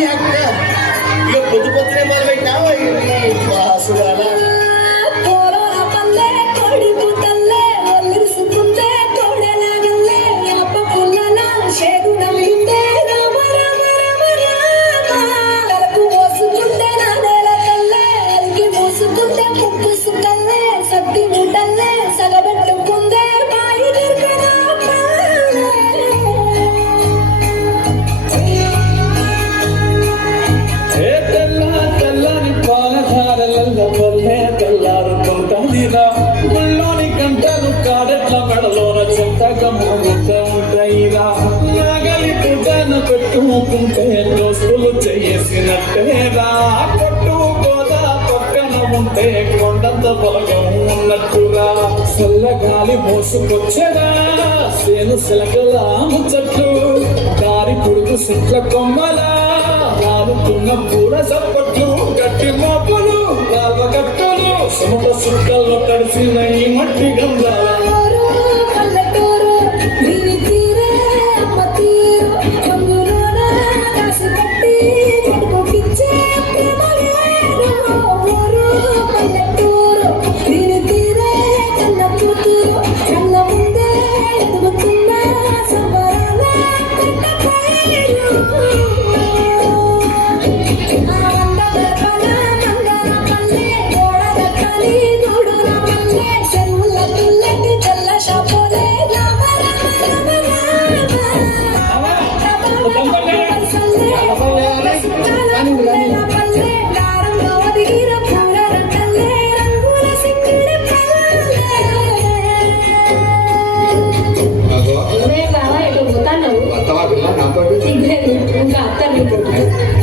ఇక పొద్దు పొద్దునే మొదలు పెట్టావా బాసుగాలా ముళ్ళోని గంటలు కాడెట్ల మెడలోన చెంతగా మోగుతూ ఉంటాయిరా నాగలి పూజన పెట్టుకుంటే దోస్తులు చేసినట్టేరా కొట్టు గోదా పక్కన ఉంటే కొండంత బలగం ఉన్నట్టురా చల్లగాలి మోసుకొచ్చరా సేను శిలకల ముచ్చట్లు దారి పురుగు చెట్ల కొమ్మలా రాలుతున్న పూల చప్పట్లు గట్టి మోపులు రాళ్ళ గట్టలు సముద్ర సుక్కల్లో తడిసిన ఈ మట్టి గంధాల ఇంకా అత్త